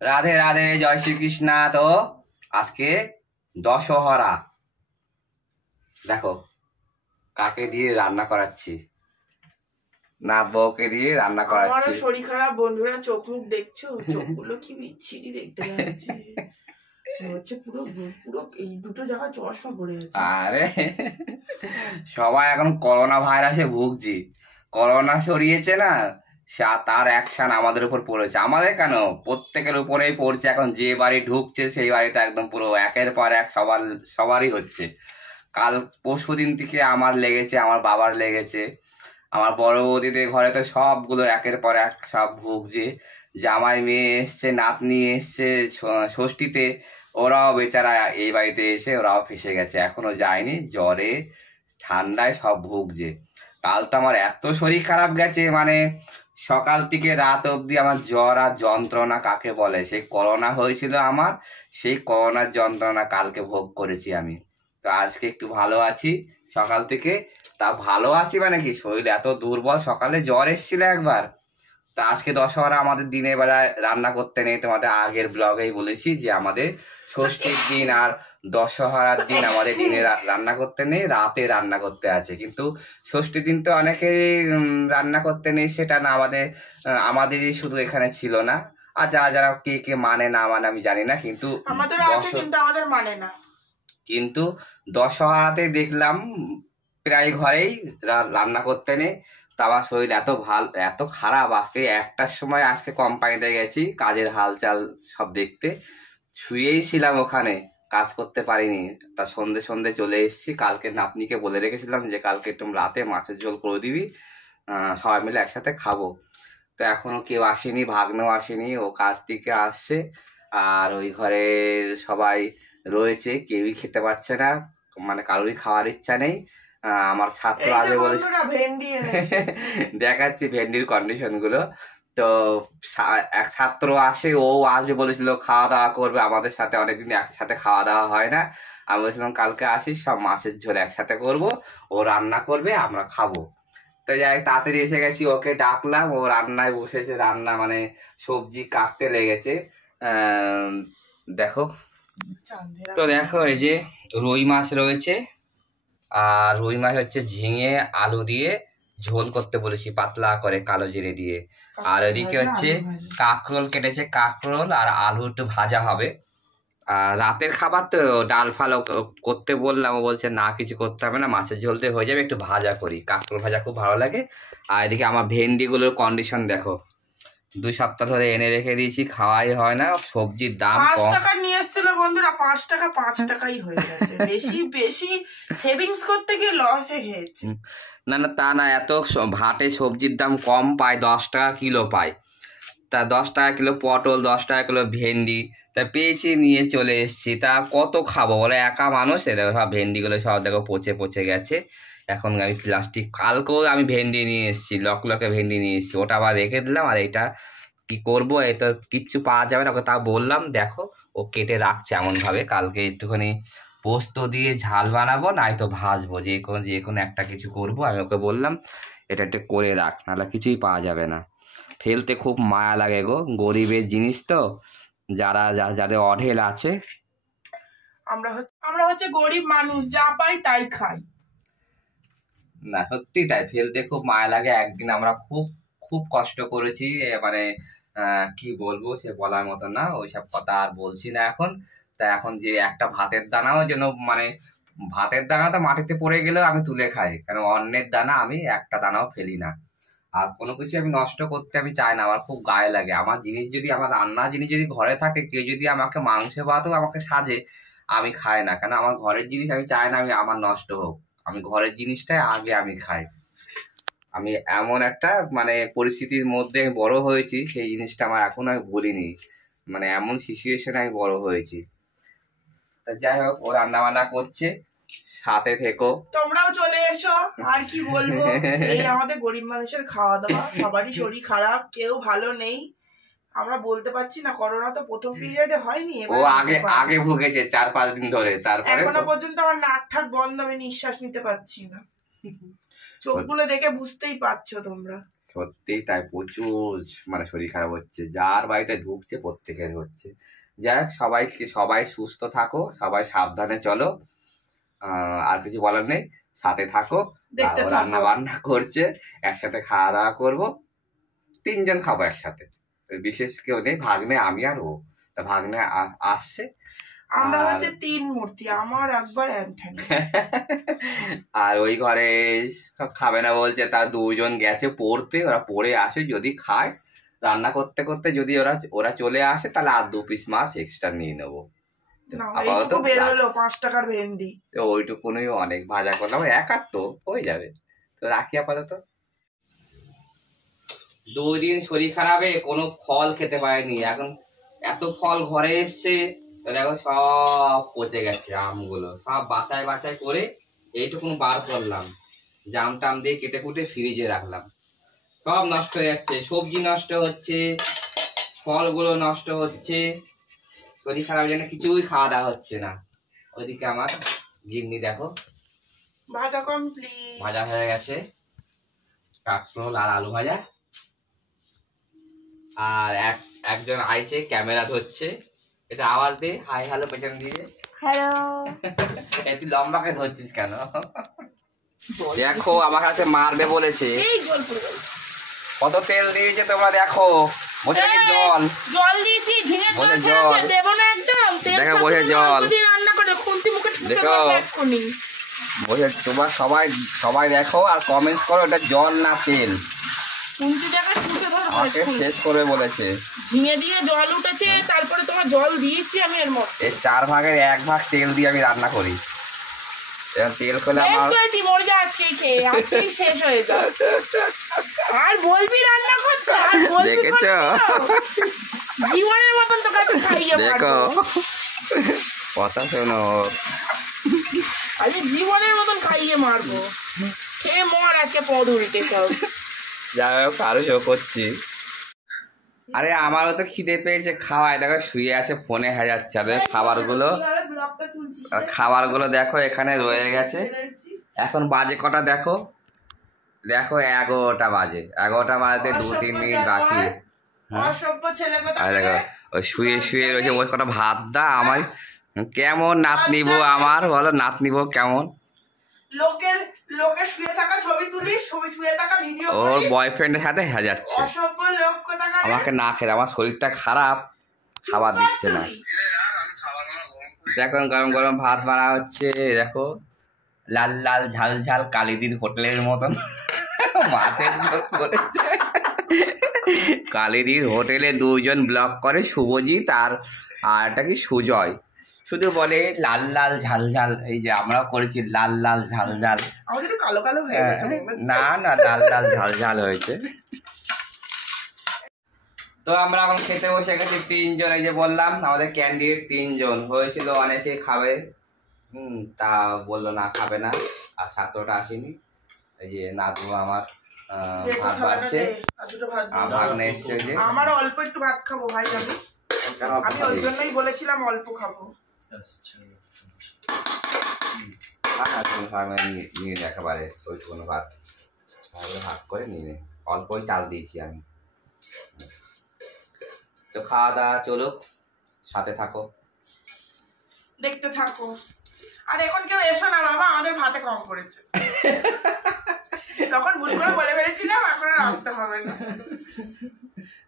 রাধে রাধে, জয় শ্রীকৃষ্ণ। তো আজকে দশহরা, দেখো কাকে দিয়ে রান্না করাচ্ছি। নাথ বউকে দিয়ে রান্না করাচ্ছি। আমারও শরীর খারাপ বন্ধুরা, চোখ মুখ দেখছো, চোখগুলো কি বিচ্ছিরি দেখতে লাগছে। হচ্ছে পুরো পুরো এই দুটো জায়গায় চশমা পড়ে আছে। আরে সবাই এখন করোনা ভাইরাসে ভুগছি। করোনা সরিয়েছে না, তার অ্যাকশন আমাদের উপর পড়েছে। আমাদের কেন, প্রত্যেকের উপরেই পড়ছে। এখন যে বাড়ি ঢুকছে সেই বাড়িতে একদম পুরো একের পর এক সবারই হচ্ছে। কাল পরশু দিন থেকে আমার লেগেছে, আমার বাবার লেগেছে, আমার বড় বৌদিদের ঘরে তো সবগুলো একের পর এক সব ভুগছে। জামাই মেয়ে এসছে, নাতনি এসছে ষষ্ঠীতে, ওরাও বেচারা এই বাড়িতে এসে ওরাও ফেসে গেছে, এখনো যায়নি। জ্বরে ঠান্ডায় সব ভুগছে। কাল তো আমার এত শরীর খারাপ গেছে, মানে সকাল থেকে রাত অবধি আমার জ্বর আর যন্ত্রণা কাকে বলে। সেই করোনা হয়েছিল আমার, সেই করোনার যন্ত্রণা কালকে ভোগ করেছি আমি। তো আজকে একটু ভালো আছি সকাল থেকে। তা ভালো আছি মানে কি, শরীর এত দুর্বল, সকালে জ্বর এসেছিল একবার। তা আজকে দশহরা আমাদের দিনের বেলায় রান্না করতে নেই, তোমাদের আগের ব্লগেই বলেছি যে আমাদের ষষ্ঠীর দিন আর দশহরার দিন আমাদের দিনে রান্না করতে নেই, রাতে রান্না করতে আছে। কিন্তু ষষ্ঠীর দিন তো অনেকেই রান্না করতে নেই, সেটা না আমাদেরই শুধু এখানে ছিল না। আর যারা যারা কে কে মানে না মানে আমি জানি না, কিন্তু আমাদের আছে কিন্তু আমাদের মানে না। কিন্তু দশহরাতে দেখলাম প্রায় ঘরেই রান্না করতে নেই। তা আমার শরীর এত এত খারাপ, আজকে একটার সময় আজকে কোম্পানিতে গেছি কাজের হালচাল সব দেখতে, শুয়েই ছিলাম ওখানে, কাজ করতে পারিনি। তা সন্ধে সন্ধে চলে এসেছি। কালকে নাতনিকে বলে রেখেছিলাম যে কালকে একটু রাতে মাছের ঝোল করে দিবি, সবাই মিলে একসাথে খাবো। তো এখনো কেউ আসেনি, ভাগ্নেও আসেনি, ও কাজ থেকে আসছে। আর ওই ঘরে সবাই রয়েছে, কেউই খেতে পারছে না, মানে কারোরই খাওয়ার ইচ্ছা নেই। আমার ছাত্র আসবে বলে দেখাচ্ছি ভেন্ডির কন্ডিশন গুলো। তো এক ছাত্র আসে, ও আসবে বলেছিল, খাওয়া দাওয়া করবে আমাদের সাথে, অনেকদিন একসাথে খাওয়া দাওয়া হয় না। আমি বলেছিলাম কালকে আসিস, সব মাছের ঝোল একসাথে করব, ও রান্না করবে আমরা খাবো। তো যাই তাড়াতাড়ি এসে গেছি, ওকে ডাকলাম, ও রান্নায় বসেছে। রান্না মানে সবজি কাটতে লেগেছে। দেখো, তো দেখো এই যে রুই মাছ রয়েছে, আর রুই মাছ হচ্ছে ঝিঙে আলু দিয়ে ঝোল করতে বলেছি পাতলা করে কালো জিরে দিয়ে। আর ওইদিকে হচ্ছে কাঁকরোল কেটেছে, কাঁকরোল আর আলু একটু ভাজা হবে। আর রাতের খাবার তো ডাল ফাল করতে বললাম, ও বলছে না কিছু করতে হবে না, মাছের ঝোলতে হয়ে যাবে, একটু ভাজা করি। কাঁকরোল ভাজা খুব ভালো লাগে। আর এদিকে আমার ভেন্ডিগুলোর কন্ডিশন দেখো, 2 সপ্তাহ ধরে এনে রেখে দিয়েছি, খাওয়াই হয় না। সবজির দাম 5 টাকা নিয়ে এসেছিল বন্ধুরা, 5 টাকা 5 টাকাই হয়ে গেছে। বেশি বেশি সেভিংস করতে গিয়ে লসে খেয়েছি। না না, তা না, এত ভাটে সবজির দাম কম পায়, 10 টাকা কিলো পায়। তা 10 টাকা কিলো পটল, 10 টাকা কিলো ভেন্ডি, তা পেয়েছি, নিয়ে চলে এসেছি। তা কত খাবো বলে, একা মানুষ। দেখো সব ভেন্ডিগুলো সব দেখো পচে পচে গেছে। এখন আমি প্লাস্টিক, কালকেও আমি ভেন্ডি নিয়ে এসেছি, লকে ভেন্ডি নিয়ে এসেছি, ওটা আবার রেখে দিলাম। আর এটা কি করবো, এটা কিচ্ছু পাওয়া যাবে না, ওকে তা বললাম। দেখো ও কেটে রাখছে এমনভাবে, কালকে একটুখানি পোস্ত দিয়ে ঝাল বানাবো, নয়তো ভাজবো, যে কোনো একটা কিছু করবো। আমি ওকে বললাম এটা একটু করে রাখ, নাহলে কিছুই পাওয়া যাবে না। ফেলতে খুব মায়া লাগে গো, গরিবের জিনিস তো, যাদের অঢেল আছে। আমরা হচ্ছে গরিব মানুষ, যা পাই তাই খাই। না সত্যি তাই, ফেলতে খুব মায়া লাগে। একদিন আমরা খুব খুব কষ্ট করেছি, মানে কি বলবো, সে বলার মতো না, ওইসব কথা আর বলছি না এখন। তা এখন যে একটা ভাতের দানাও যেন, মানে ভাতের দানা তো মাটিতে পড়ে গেলেও আমি তুলে খাই, কারণ অন্যের দানা আমি একটা দানাও ফেলি না। আর কোনো কিছু আমি নষ্ট করতে আমি চাই না, আমার খুব গায়ে লাগে। আমার জিনিস যদি, আমার রান্না জিনিস যদি ঘরে থাকে, কেউ যদি আমাকে মাংস ভাতও আমাকে সাজে, আমি খাই না, কেন আমার ঘরের জিনিস আমি চাই না আমি আমার নষ্ট হোক। আমি ঘরের জিনিসটাই আগে আমি খাই। আমি এমন একটা মানে পরিস্থিতির মধ্যে বড় হয়েছি, সেই জিনিসটা আমার এখনো আমি ভুলিনি, মানে এমন সিচুয়েশনে আমি বড় হয়েছি। তা যাই হোক, ও রান্না বান্না করছে, সাথে থেকো, তোমরাও চলে এসো। আর কি বলবো, এই আমাদের গরিব মানুষের খাওয়া দাওয়া, সবারই শরীর খারাপ, কেউ ভালো নেই। আমরা বলতে পারছি না, করোনা তো প্রথম পিরিয়ডে হয়নি, ও আগে ভুগেছে 4-5 দিন ধরে, তারপরে এখনো পর্যন্ত আমার নাক ঠাক বন্ধ, আমি নিঃশ্বাস নিতে পারছি না। চোখগুলো দেখে বুঝতেই পারছো তোমরা। সত্যি তাই প্রচুর মানে শরীর খারাপ হচ্ছে, যার বাড়িতে ঢুকছে প্রত্যেকের হচ্ছে। যাই হোক, সবাই সুস্থ থাকো, সবাই সাবধানে চলো। আর কিছু বলার নেই, সাথে থাকো। দেখতে থাকো। রান্না বান্না করছে, একসাথে খাওয়া দাওয়া করবো, 3জন খাবো একসাথে, বিশেষ কেউ নেই, ভাগ্নে আমি আর ও। তা ভাগ্নে আসছে, আমরা হচ্ছে 3 মূর্তি, আমার একবার অ্যান্থনি। আর ওই ঘরে সব খাবে না বলছে, তার 2জন গেছে পড়তে, ওরা পড়ে আসে, যদি খায় রান্না করতে করতে যদি ওরা চলে আসে তাহলে আর 2 পিস মাছ এক্সট্রা নিয়ে নেবো। আপাতত বেরোলো 5 টাকার ভেন্ডি, ওইটুকুনই অনেক, ভাজা করলাম, এক আর তো হয়ে যাবে। তো রাখি আপাতত। 2 দিন শরীর খারাপে কোনো ফল খেতে পারেনি, এখন এত ফল ঘরে এসছে, দেখো সব পচে গেছে আমগুলো, সব বাছাই বাছাই করে এইটুকুন বার করলাম, জাম টাম দিয়ে কেটে কুটে ফ্রিজে রাখলাম, সব নষ্ট হয়ে যাচ্ছে, সবজি নষ্ট হচ্ছে, ফলগুলো নষ্ট হচ্ছে, শরীর খারাপ জন্য কিছুই খাওয়া দাওয়া হচ্ছে না। ওইদিকে আমার গিন্নি দেখো ভাজা কমপ্লিট, ভাজা হয়ে গেছে, কাঁকরোল আর আলু ভাজা। আর একজন আইছে ক্যামেরা ধরছে, এটা আওয়াজ দে, হাই হ্যালো পেছন দিয়ে। হ্যালো। তুই লম্বাকে ধরছিস কেন? দেখো আমার কাছে মারবে বলেছে, কত তেল দিয়েছে তোমরা দেখো, বসে নাকি জল দিয়েছি, ঝিঙে জল জল দেব না একদম, দেখো বসে জল, রান্না করে খুন্তি মুখে দেখো বসে, তোমরা সবাই দেখো আর কমেন্টস করো এটা জল না তেল। আমাকে শেষ করে বলেছে, ঝিঙে দিয়ে জল উঠেছে, তারপরে তোমার জল দিয়েছি আমি এর মধ্যে। এই 4 ভাগের 1 ভাগ তেল দিয়ে আমি রান্না করি, তেল করলে আমার মরে যা, আজকেই খেয়ে আজকেই শেষ হয়ে যা, আর বলবি রান্না করতে, আর বলবি দেখেছো জীবনের মতন তো কাছে খাইয়ে দেখো, কথা শোনো, আরে জীবনের মতন খাইয়ে মারবো, খেয়ে মর আজকে পদ উল্টে সব। যাই হোক, আরো শো করছি। আরে আমারও তো খিদে পেয়েছে, খাওয়ায় দেখো শুয়ে আছে, ফোনে হাজাচ্ছে। আর খাবারগুলো দেখো এখানে রয়ে গেছে, এখন বাজে কটা দেখো, 11টা বাজে, 11টা বাজতে 2-3 মিনিট বাকি। আর দেখো ওই শুয়ে শুয়ে রয়েছে, ওই কটা ভাত দা আমায়, কেমন নাত নিবো আমার, বলো নাত নিবো কেমন? লোকের শুয়ে থাকা ছবি তুলিস, শুয়ে থাকা ভিডিও ওর বয়ফ্রেন্ডের সাথে হাজাচ্ছে, অসভ্য লোক কোথাকার। আমাকে না খেলে, আমার শরীরটা খারাপ, খাবার দিচ্ছে না। এখন গরম গরম ভাত বানা হচ্ছে, দেখো লাল লাল ঝাল ঝাল কালিদির হোটেলের মতন মাছের ঝোল করেছে। কালিদির হোটেলে 2জন ব্লগ করে, শুভজিৎ আর একটা কি সুজয়, শুধু বলে লাল লাল ঝাল ঝাল, এই যে আমরাও করেছি লাল লাল ঝাল ঝাল, আমাদের কালো কালো হয়ে গেছে, না না লাল লাল ঝাল ঝাল হয়েছে। তো আমরা এখন খেতে বসে গেছি 3জন, এই যে বললাম আমাদের ক্যান্ডিডেট 3জন হয়েছিল, অনেকে খাবে, তা বললো না খাবে না, আর ছাত্রটা আসেনি, এই যে নাদু আমার ভাত বাড়ছে, ভাগ্নে এসছে, যে আমার অল্প একটু ভাত খাবো ভাই, আমি ওই জন্যই বলেছিলাম অল্প খাবো। নিয়ে নে একেবারে ওইটুকুনো ভাত, ভাগ করে নিয়ে নে, অল্পই চাল দিয়েছি আমি। তো খাওয়া দাওয়া চলুক, সাথে থাকো, দেখতে থাকো। আর এখন কেউ এসো না বাবা, আমাদের ভাতে কম পড়েছে, তখন ভুল করে বলে ফেলেছিলাম, এখন আর আসতে হবে না।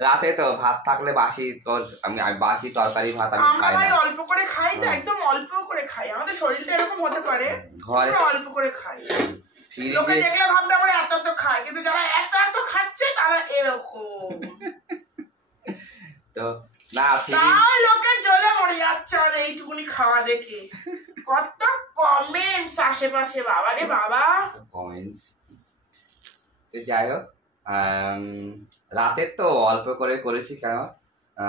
রাতে তো ভাত থাকলে বাসি, তোর আমি বাসি তরকারি ভাত আমি খাই না, অল্প করে খাই, তো একদম অল্প করে খাই, আমাদের শরীরটা এরকম হতে পারে, ঘরে অল্প করে খাই। লোকে দেখলে ভাববে আমরা এত এত খাই, কিন্তু যারা এত এত খাচ্ছে তারা এরকম, তো না লোকের জ্বলে মরে যাচ্ছে আমাদের এইটুকুনি খাওয়া দেখে। কত কমেন্টস আশেপাশে, বাবা রে বাবা কমেন্টস। তো যাই হোক, রাতের তো অল্প করে করেছি, কেন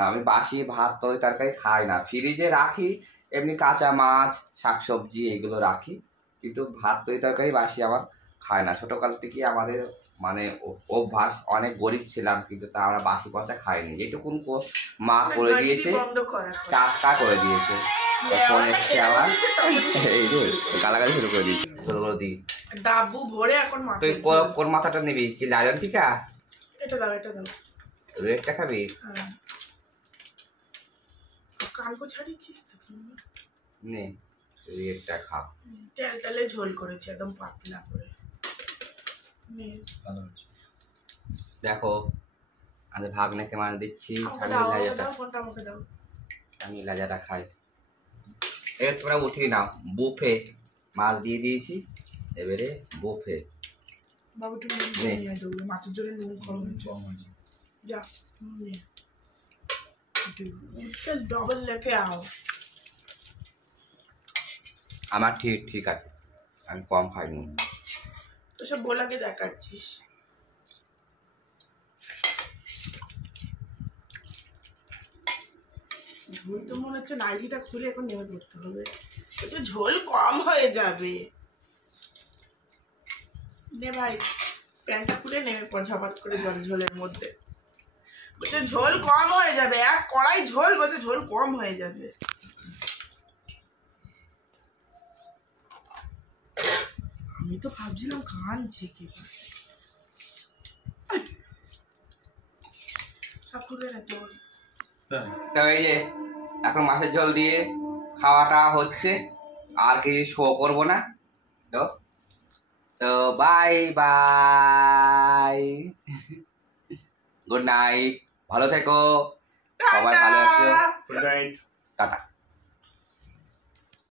আমি বাসি ভাত তো তরকারি খাই না, ফ্রিজে রাখি এমনি কাঁচা মাছ শাকসবজি এগুলো রাখি, কিন্তু ভাত তরকারি বাসি আমার খায় না। ছোটকাল থেকে আমাদের মানে অভ্যাস, অনেক গরিব ছিলাম কিন্তু তা আমরা বাসি পচা খাইনি, যেটুকুন মা করে দিয়েছে টাটকা করে দিয়েছে। ফোন এসছে আবার, এই রে গালাগালি শুরু করে দিয়েছে, দিই ডাবু ভরে এখন। তুই কোন মাথাটা নিবি, কি লায়ন টিকা? এটা দাও, এটা দাও। রেডটা খাবি? হ্যাঁ, কানকো ছাড়িয়েছিস তো তুমি? নে রেডটা খা। তেল তেলে ঝোল করেছি একদম পাতলা করে। নে দেখো আমি ভাগ্নেকে মানে দিচ্ছি, আমাকে আমি দাও, আমাকে লাজাটা, দাও, ফোনটা আমাকে দাও। আমি লাজাটা খাই। এবার তোমরা উঠিয়ে নাও, বুফে মাছ দিয়ে দিয়েছি, এবারে বুফে। বাবু একটু নুন নে। নিয়ে দেবো, মাছের জন্য নুন কম হয়েছে। যা নে, चल डबल लेके आओ। আমার ঠিক ঠিক আছে, আমি কম খাই নুন। তো সব বলাকে দেখাচ্ছিস। ঝোল তো মনে হচ্ছে নাইটিটা খুলে এখন নেমে পড়তে হবে, তো ঝোল কম হয়ে যাবে। নে ভাই, প্যান্টটা খুলে নেমে পড় ঝপাত করে ঝোলের মধ্যে। বলছে ঝোল কম হয়ে যাবে, এক কড়াই ঝোল, বলছে ঝোল কম হয়ে যাবে। আমি তো ভাবছিলাম কাঁদছে কি সব খুলে না তোর। তো এই যে এখন মাছের ঝোল দিয়ে খাওয়াটা হচ্ছে, আর কিছু শো করবো না। তো তো বাই বাই, গুড নাইট, ভালো থেকো, সবাই ভালো আছো, টাটা। টাটা।